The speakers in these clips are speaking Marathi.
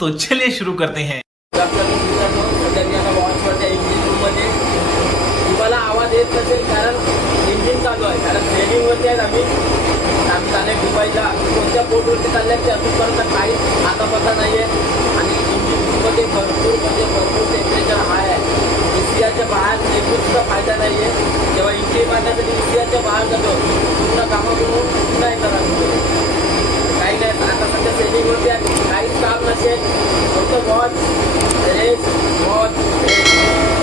तो चलिए शुरू करते हैं। तुम्हाला आवाज येत नसेल कारण इंजिन चालू आहे, कारण ट्रेनिंग वरती आहेत आम्ही चालले दुबईला. कोणत्या बोटवरती चालल्यात ते अजूनपर्यंत काही आता पता नाही आहे. आणि इंजिनमध्ये भरपूर टेम्परेचर हाय आहे. इसियाच्या बाहेर निघून सुद्धा फायदा नाही आहे. जेव्हा इंजिन मारण्यासाठी इसियाच्या बाहेर जातो पूर्ण कामाकडून पुन्हा येणार काही नाही. आता सध्या ट्रेनिंगवरती आहे, काहीच काम नसेल, फक्त रेस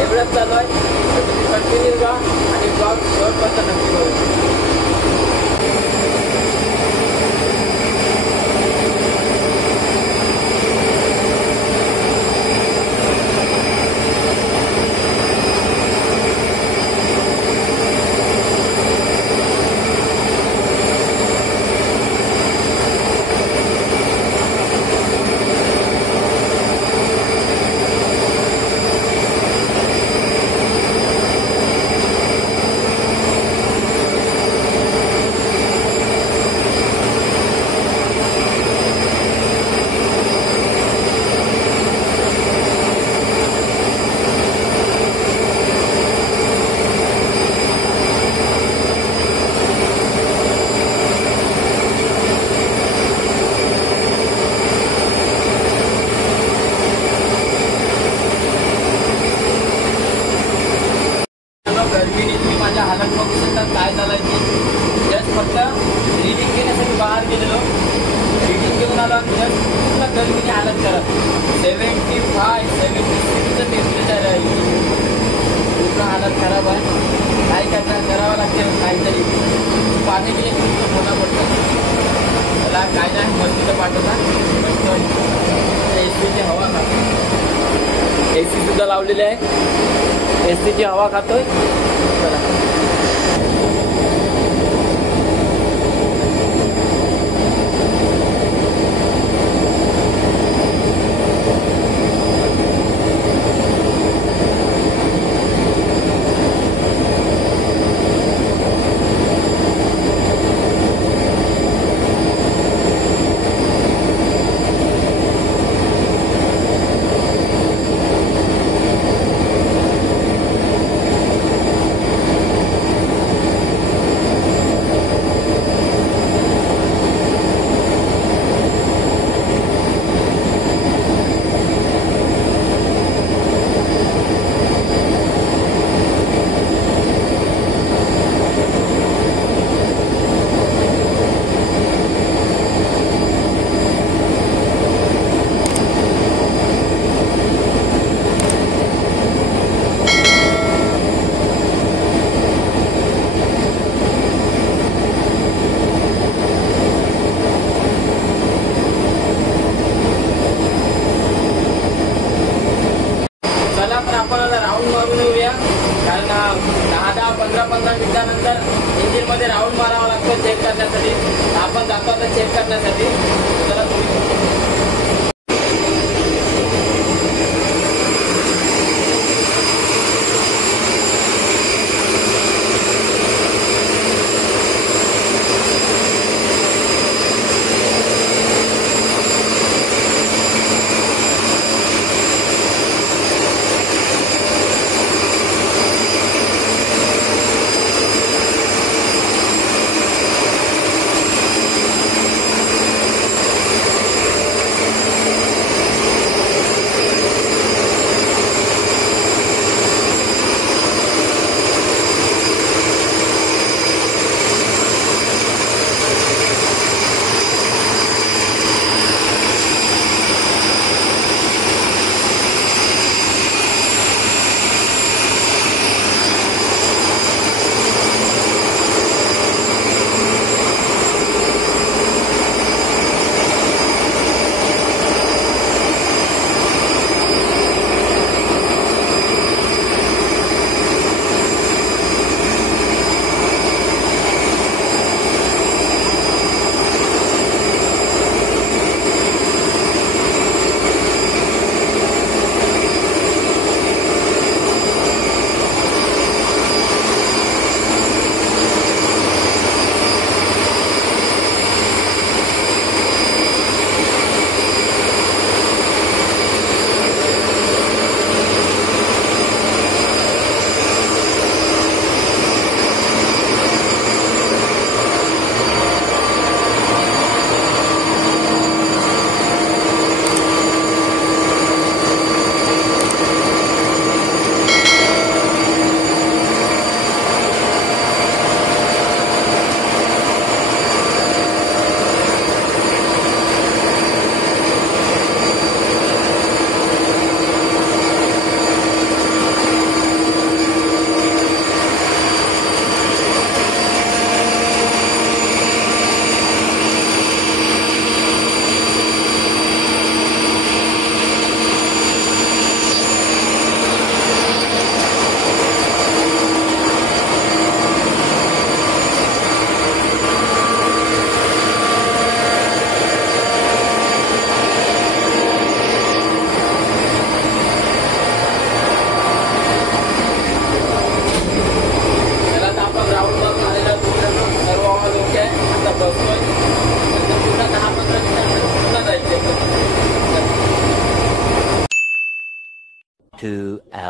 एवढंच चालू आहे. तर तुम्ही कंटिन्यू राहा आणि ब्लॉग शेवटपर्यंत नक्की बघा. हालत बघू शकता काय झालंय ते. जस्ट फक्त रिडिंग घेण्यासाठी बाहेर गेलेलो, रिडिंग घेऊन आलो. जस्ट पूर्ण गर्मीने हालत करत 75-76चं टेम्परेचर आहे. पूर्ण हालत खराब आहे. काय करणार, करावं लागते काहीतरी. पाणी बिणी खूप होणं पडतं. मला काय नाही मस्तीचं पाठवतात. मस्त एसीची हवा खातो. एसी सुद्धा लावलेली आहे, एसीची हवा खातोय. चला राऊंड मारून येऊया. कारण 10-15 मिनिटानंतर इंजिनमध्ये राऊंड मारावा लागतो चेक करण्यासाठी. आपण जातो आता चेक करण्यासाठी. चला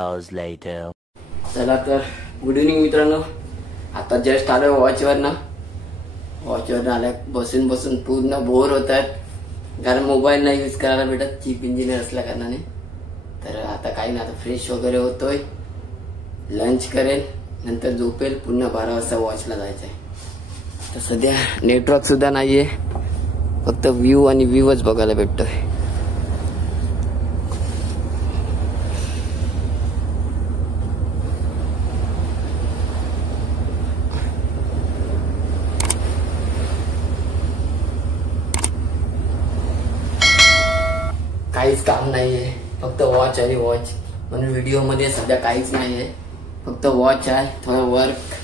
hours later. चला तर गुड इव्हनिंग मित्रांनो. आता जस्ट आलोय वॉचवर आल्या बसून बसून पूर्ण बोर होत आहेत, कारण मोबाईल नाही यूज करायला भेटत चीप इंजिनियर असल्या कारणाने. तर आता काही नाही, आता फ्रेश वगैरे होतोय, लंच करेल, नंतर झोपेल, पुन्हा 12 वाजता वॉचला जायचंय. तर सध्या नेटवर्क सुद्धा नाहीये, फक्त व्ह्यू आणि व्ह्यूच बघायला भेटतोय. काहीच काम नाहीये, फक्त वॉच आणि वॉच. म्हणून व्हिडिओ मध्ये सध्या काहीच नाहीये, फक्त वॉच आहे, थोडं वर्क,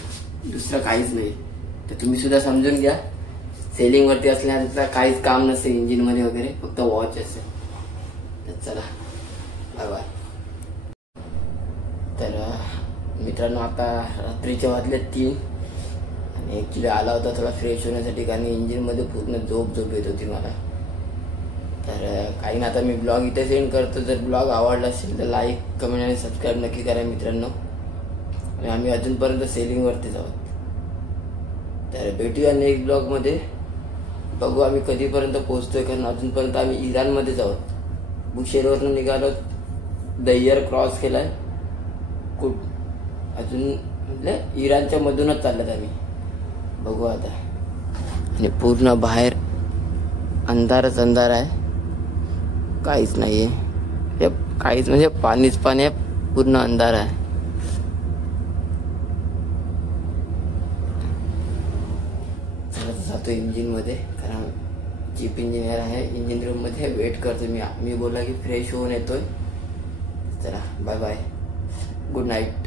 दुसरं काहीच नाही. तर तुम्ही सुद्धा समजून घ्या, सेलिंग वरती असल्यानंतर काहीच काम नसते इंजिन मध्ये वगैरे, फक्त वॉच असेल. तर चला बाय बाय. तर मित्रांनो आता रात्रीचे वाजले 3 आणि ऍक्च्युली आला होता थोडा फ्रेश होण्यासाठी, कारण इंजिन मध्ये पूर्ण झोप येत होती मला. तर काही ना, आता मी ब्लॉग इथे सेंड करतो. जर ब्लॉग आवडला असेल तर लाईक, कमेंट आणि सबस्क्राईब नक्की करा मित्रांनो. आणि आम्ही अजूनपर्यंत सेलिंगवरतीच आहोत. तर भेटूया नेक्स्ट ब्लॉगमध्ये, बघू आम्ही कधीपर्यंत पोहोचतोय, कारण अजूनपर्यंत आम्ही इराणमध्येच आहोत. बुशेरवरनं निघालो, दहियर क्रॉस केलाय, अजून म्हणजे इराणच्या मधूनच चालल्यात आम्ही. बघू आता. आणि पूर्ण बाहेर अंधारच अंधार आहे, काहीच नाहीये, काहीच म्हणजे पाणीच पाणी आहे, पूर्ण अंधार आहे. जातो इंजिन मध्ये, कारण चीफ इंजिनियर आहे इंजिन रूम मध्ये, वेट करतो मी बोला की फ्रेश होऊन येतोय. चला बाय बाय, गुड नाईट.